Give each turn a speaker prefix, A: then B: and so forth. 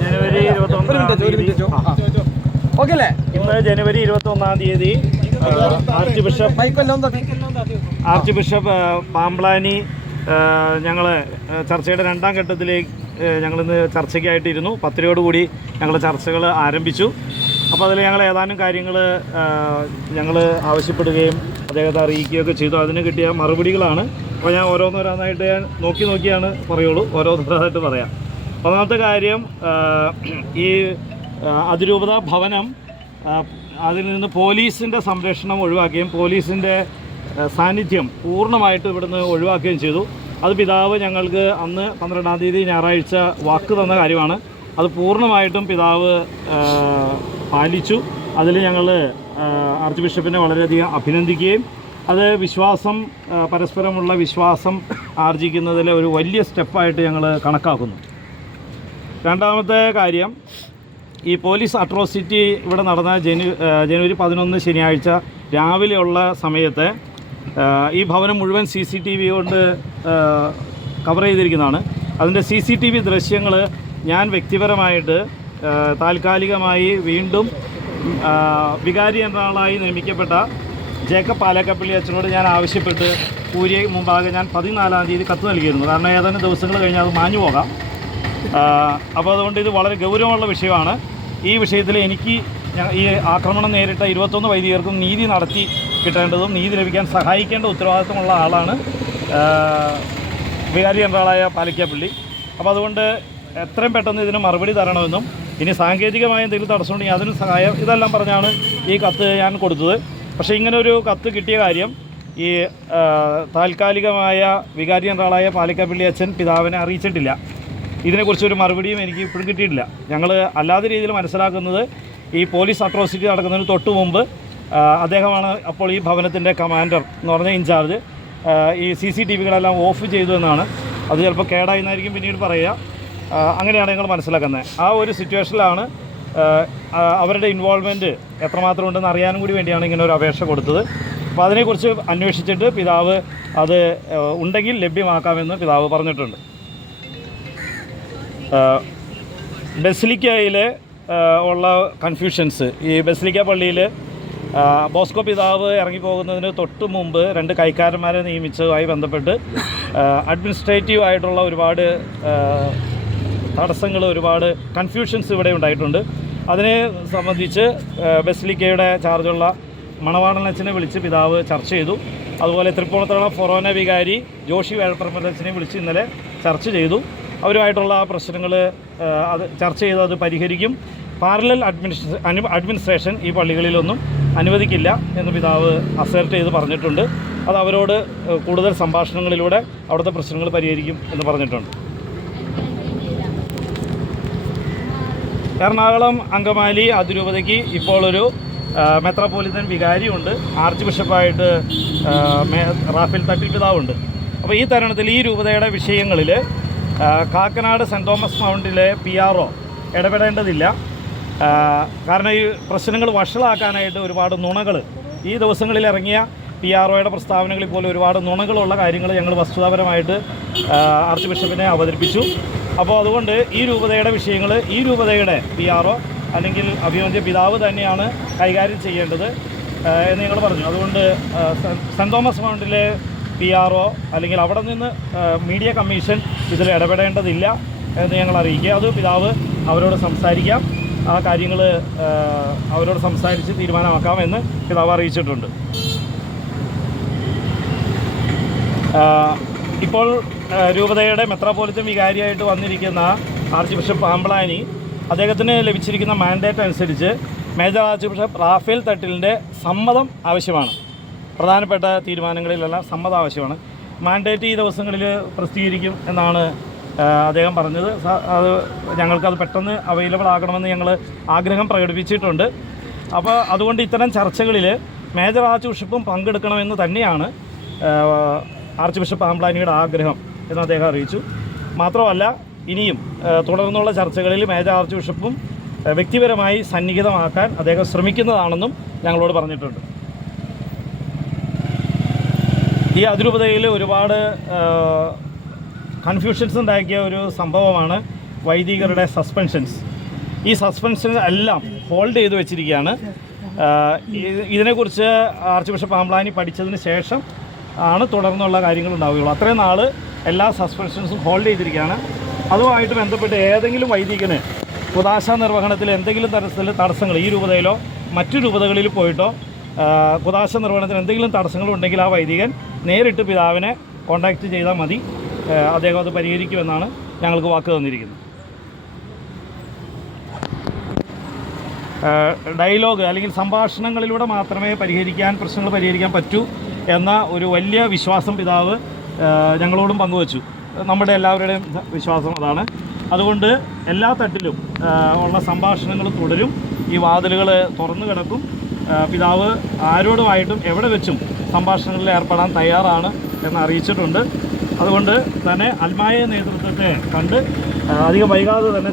A: ജനുവരി ഇരുപത്തൊന്നാം തീയതി
B: ഓക്കെ അല്ലേ
A: ഇന്ന് ജനുവരി ഇരുപത്തൊന്നാം തീയതി archbishop archbishop Pamplany ഞങ്ങൾ ചർച്ചയുടെ രണ്ടാം ഘട്ടത്തിലേക്ക് ഞങ്ങളിന്ന് ചർച്ചയ്ക്കായിട്ടിരുന്നു. പത്തരയോടുകൂടി ഞങ്ങൾ ചർച്ചകൾ ആരംഭിച്ചു. അപ്പോൾ അതിൽ ഞങ്ങൾ ഏതാനും കാര്യങ്ങൾ ഞങ്ങൾ ആവശ്യപ്പെടുകയും അദ്ദേഹത്തെ അറിയിക്കുകയൊക്കെ ചെയ്തു. അതിന് കിട്ടിയ മറുപടികളാണ്. അപ്പോൾ ഞാൻ ഓരോന്നോരോന്നായിട്ട് ഞാൻ നോക്കി നോക്കിയാണ് പറയുള്ളൂ. ഓരോന്നോരോന്നായിട്ട് പറയാം. ഒന്നാമത്തെ കാര്യം ഈ അതിരൂപത ഭവനം അതിൽ നിന്ന് പോലീസിന്റെ സംരക്ഷണം ഒഴിവാക്കുകയും പോലീസിന്റെ സാന്നിധ്യം പൂർണമായിട്ട് ഇവിടുന്ന് ഒഴിവാക്കുകയും ചെയ്തു. അത് പിതാവ് ഞങ്ങൾക്ക് അന്ന് പന്ത്രണ്ടാം തീയതി ഞായറാഴ്ച വാക്ക് തന്ന കാര്യമാണ്. അത് പൂർണമായിട്ടും പിതാവ് പാലിച്ചു. അതിൽ ഞങ്ങൾ ആർച്ച് ബിഷപ്പിനെ വളരെയധികം അഭിനന്ദിക്കുകയും അത് വിശ്വാസം പരസ്പരമുള്ള വിശ്വാസം ആർജിക്കുന്നതിലെ ഒരു വലിയ സ്റ്റെപ്പായിട്ട് ഞങ്ങൾ കണക്കാക്കുന്നു. രണ്ടാമത്തെ കാര്യം ഈ പോലീസ് അട്രോസിറ്റി ഇവിടെ നടന്ന ജനു ജനുവരി പതിനൊന്ന് ശനിയാഴ്ച രാവിലെയുള്ള സമയത്ത് ഈ ഭവനം മുഴുവൻ സി സി ടി വി കൊണ്ട് കവർ ചെയ്തിരിക്കുന്നതാണ്. അതിന്റെ സി സി ടി വി ദൃശ്യങ്ങൾ ഞാൻ വ്യക്തിപരമായിട്ട് താൽക്കാലികമായി വീണ്ടും വികാരി എന്നയാളായി നിയമിക്കപ്പെട്ട ജേക്കബ് പാലക്കപ്പള്ളി അച്ഛനോട് ഞാൻ ആവശ്യപ്പെട്ട് കൂരിയ മുമ്പാകെ ഞാൻ പതിനാലാം തീയതി കത്ത് നൽകിയിരുന്നു. കാരണം ഏതാനും ദിവസങ്ങൾ കഴിഞ്ഞാൽ അത് മാഞ്ഞു പോകാം. അപ്പോൾ അതുകൊണ്ട് ഇത് വളരെ ഗൗരവമുള്ള വിഷയമാണ്. ഈ വിഷയത്തിൽ എനിക്ക് ഈ ആക്രമണം നേരിട്ട ഇരുപത്തൊന്ന് വൈദികർക്കും നീതി നടത്തി കിട്ടേണ്ടതും നീതി ലഭിക്കാൻ സഹായിക്കേണ്ട ഉത്തരവാദിത്തമുള്ള ആളാണ് വികാരി ജനറാളായ പാലിക്കാപ്പള്ളി. അപ്പോൾ അതുകൊണ്ട് എത്രയും പെട്ടെന്ന് ഇതിന് മറുപടി തരണമെന്നും ഇനി സാങ്കേതികമായ എന്തെങ്കിലും തടസ്സമുണ്ടെങ്കിൽ അതിനും സഹായം ഇതെല്ലാം പറഞ്ഞാണ് ഈ കത്ത് ഞാൻ കൊടുത്തത്. പക്ഷേ ഇങ്ങനെ ഒരു കത്ത് കിട്ടിയ കാര്യം ഈ താൽക്കാലികമായ വികാരി ജനറാളായ പാലിക്കാപ്പള്ളി അച്ഛൻ പിതാവിനെ അറിയിച്ചിട്ടില്ല. ഇതിനെക്കുറിച്ചൊരു മറുപടിയും എനിക്ക് ഇപ്പോഴും കിട്ടിയിട്ടില്ല. ഞങ്ങൾ അല്ലാതെ രീതിയിൽ മനസ്സിലാക്കുന്നത് ഈ പോലീസ് അട്രോസിറ്റി നടക്കുന്നതിന് തൊട്ട് മുമ്പ് അദ്ദേഹമാണ് അപ്പോൾ ഈ ഭവനത്തിന്റെ കമാൻഡർ എന്ന് പറഞ്ഞ ഇൻചാർജ്. ഈ സി സി ടി വികളെല്ലാം ഓഫ് ചെയ്തു എന്നാണ്. അത് ചിലപ്പോൾ കേടായി എന്നായിരിക്കും പിന്നീട് പറയുക. അങ്ങനെയാണ് ഞങ്ങൾ മനസ്സിലാക്കുന്നത്. ആ ഒരു സിറ്റുവേഷനിലാണ് അവരുടെ ഇൻവോൾവ്മെന്റ് എത്രമാത്രം ഉണ്ടെന്ന് അറിയാനും കൂടി വേണ്ടിയാണ് ഇങ്ങനെ ഒരു അപേക്ഷ കൊടുത്തത്. അപ്പോൾ അതിനെക്കുറിച്ച് അന്വേഷിച്ചിട്ട് പിതാവ് അത് ഉണ്ടെങ്കിൽ ലഭ്യമാക്കാമെന്ന് പിതാവ് പറഞ്ഞിട്ടുണ്ട്. ബസിലിക്കയിൽ ഉള്ള കൺഫ്യൂഷൻസ് ഈ ബസിലിക്ക പള്ളിയിൽ ബോസ്കോ പിതാവ് ഇറങ്ങിപ്പോകുന്നതിന് തൊട്ട് മുമ്പ് രണ്ട് കൈക്കാരന്മാരെ നിയമിച്ചതുമായി ബന്ധപ്പെട്ട് അഡ്മിനിസ്ട്രേറ്റീവ് ആയിട്ടുള്ള ഒരുപാട് തടസ്സങ്ങൾ ഒരുപാട് കൺഫ്യൂഷൻസ് ഇവിടെ ഉണ്ടായിട്ടുണ്ട്. അതിനെ സംബന്ധിച്ച് ബെസ്ലിക്കയുടെ ചാർജുള്ള മണവാടനച്ചനെ വിളിച്ച് പിതാവ് ചർച്ച ചെയ്തു. അതുപോലെ തൃപ്പൂണിത്തുറ ഫൊറോന വികാരി ജോഷി വേഴപ്രമലച്ചനെ വിളിച്ച് ഇന്നലെ ചർച്ച ചെയ്തു. അവരുമായിട്ടുള്ള ആ പ്രശ്നങ്ങൾ അത് ചർച്ച ചെയ്ത് അത് പരിഹരിക്കും. പാരലൽ അഡ്മിനിസ്ട്രേ അഡ്മിനിസ്ട്രേഷൻ ഈ പള്ളികളിലൊന്നും അനുവദിക്കില്ല എന്ന് പിതാവ് അസേർട്ട് ചെയ്ത് പറഞ്ഞിട്ടുണ്ട്. അത് അവരോട് കൂടുതൽ സംഭാഷണങ്ങളിലൂടെ അവിടുത്തെ പ്രശ്നങ്ങൾ പരിഹരിക്കും എന്ന് പറഞ്ഞിട്ടുണ്ട്. എറണാകുളം അങ്കമാലി അതിരൂപതയ്ക്ക് ഇപ്പോൾ ഒരു ആ, മെത്രാപ്പോലിത്തൻ വികാരിയുണ്ട്. ആർച്ച് ബിഷപ്പായിട്ട് റാഫേൽ തട്ടിൽ പിതാവുണ്ട്. അപ്പോൾ ഈ തരുണത്തിൽ ഈ രൂപതയുടെ വിഷയങ്ങളിൽ കാക്കനാട് സെന്റ് തോമസ് മൗണ്ടിലെ പി ആർ ഒ ഇടപെടേണ്ടതില്ല. കാരണം ഈ പ്രശ്നങ്ങൾ വഷളാക്കാനായിട്ട് ഒരുപാട് നുണകൾ ഈ ദിവസങ്ങളിൽ ഇറങ്ങിയ പി ആർ ഒയുടെ പ്രസ്താവനകളിൽ പോലെ ഒരുപാട് നുണകളുള്ള കാര്യങ്ങൾ ഞങ്ങൾ വസ്തുതാപരമായിട്ട് ആർച്ച് ബിഷപ്പിനെ അവതരിപ്പിച്ചു. അപ്പോൾ അതുകൊണ്ട് ഈ രൂപതയുടെ വിഷയങ്ങൾ ഈ രൂപതയുടെ പി ആർ ഒ അല്ലെങ്കിൽ അഭിമന്യ പിതാവ് തന്നെയാണ് കൈകാര്യം ചെയ്യേണ്ടത് എന്ന് ഞങ്ങൾ പറഞ്ഞു. അതുകൊണ്ട് സെന്റ് തോമസ് മൗണ്ടിലെ പി ആർ ഒ അല്ലെങ്കിൽ അവിടെ നിന്ന് മീഡിയ കമ്മീഷൻ ഇതിൽ ഇടപെടേണ്ടതില്ല എന്ന് ഞങ്ങൾ അറിയിക്കുക. അത് പിതാവ് അവരോട് സംസാരിക്കാം. ആ കാര്യങ്ങൾ അവരോട് സംസാരിച്ച് തീരുമാനമാക്കാമെന്ന് പിതാവ് അറിയിച്ചിട്ടുണ്ട് ആ, ഇപ്പോൾ രൂപതയുടെ മെത്രാപോലിത്തൻ വികാരിയായിട്ട് വന്നിരിക്കുന്ന ആർച്ച് ബിഷപ്പ് ആംബ്ലാനി അദ്ദേഹത്തിന് ലഭിച്ചിരിക്കുന്ന മാൻഡേറ്റ് അനുസരിച്ച് മേജർ ആർച്ച് ബിഷപ്പ് റാഫേൽ തട്ടിലിന്റെ സമ്മതം ആവശ്യമാണ്. പ്രധാനപ്പെട്ട തീരുമാനങ്ങളിലെല്ലാം സമ്മതം ആവശ്യമാണ്. മാൻഡേറ്റ് ഈ ദിവസങ്ങളിൽ പ്രസിദ്ധീകരിക്കും എന്നാണ് അദ്ദേഹം പറഞ്ഞത്. അത് ഞങ്ങൾക്കത് പെട്ടെന്ന് അവൈലബിൾ ആകണമെന്ന് ഞങ്ങൾ ആഗ്രഹം പ്രകടിപ്പിച്ചിട്ടുണ്ട്. അപ്പോൾ അതുകൊണ്ട് ഇത്തരം ചർച്ചകളിൽ മേജർ ആർച്ച് ബിഷപ്പും പങ്കെടുക്കണമെന്ന് തന്നെയാണ് ആർച്ച് ബിഷപ്പ് ആംബ്ലാനിയുടെ ആഗ്രഹം എന്ന് അദ്ദേഹം അറിയിച്ചു. മാത്രമല്ല ഇനിയും തുടർന്നുള്ള ചർച്ചകളിൽ മേജർ ആർച്ച് ബിഷപ്പും വ്യക്തിപരമായി സന്നിഹിതമാക്കാൻ അദ്ദേഹം ശ്രമിക്കുന്നതാണെന്നും ഞങ്ങളോട് പറഞ്ഞിട്ടുണ്ട്. ഈ അതിരൂപതയിൽ ഒരുപാട് കൺഫ്യൂഷൻസ് ഉണ്ടാക്കിയ ഒരു സംഭവമാണ് വൈദികരുടെ സസ്പെൻഷൻസ്. ഈ സസ്പെൻഷൻ എല്ലാം ഹോൾഡ് ചെയ്ത് വെച്ചിരിക്കുകയാണ്. ഇതിനെക്കുറിച്ച് ആർച്ച് ബിഷപ്പ് ആംബ്ലാനി പഠിച്ചതിന് ശേഷം ആണ് തുടർന്നുള്ള കാര്യങ്ങൾ ഉണ്ടാവുകയുള്ളൂ. അത്രയും നാൾ എല്ലാ സസ്പെൻഷൻസും ഹോൾഡ് ചെയ്തിരിക്കുകയാണ്. അതുമായിട്ട് ബന്ധപ്പെട്ട് ഏതെങ്കിലും വൈദികന് കുദാശ നിർവഹണത്തിൽ എന്തെങ്കിലും തരത്തിൽ തടസ്സങ്ങൾ ഈ രൂപതയിലോ മറ്റു രൂപതകളിൽ പോയിട്ടോ കുദാശ നിർവഹണത്തിന് എന്തെങ്കിലും തടസ്സങ്ങളുണ്ടെങ്കിൽ ആ വൈദികൻ നേരിട്ട് പിതാവിനെ കോൺടാക്റ്റ് ചെയ്താൽ മതി. അദ്ദേഹം അത് പരിഹരിക്കുമെന്നാണ് ഞങ്ങൾക്ക് വാക്ക് തന്നിരിക്കുന്നത്. ഡയലോഗ് അല്ലെങ്കിൽ സംഭാഷണങ്ങളിലൂടെ മാത്രമേ പരിഹരിക്കാൻ പ്രശ്നങ്ങൾ പരിഹരിക്കാൻ പറ്റൂ. എന്ന ഒരു വലിയ വിശ്വാസം പിതാവ് ഞങ്ങളോടും പങ്കുവച്ചു. നമ്മുടെ എല്ലാവരുടെയും വിശ്വാസം അതാണ്. അതുകൊണ്ട് എല്ലാ തട്ടിലും ഉള്ള സംഭാഷണങ്ങൾ തുടരും. ഈ വാതിലുകൾ തുറന്നു കിടക്കും. പിതാവ് ആരോടുമായിട്ടും എവിടെ വെച്ചും സംഭാഷണങ്ങളിൽ ഏർപ്പെടാൻ തയ്യാറാണ് എന്ന് അറിയിച്ചിട്ടുണ്ട്. അതുകൊണ്ട് തന്നെ അൽമായ നേതൃത്വത്തെ കണ്ട് അധികം വൈകാതെ തന്നെ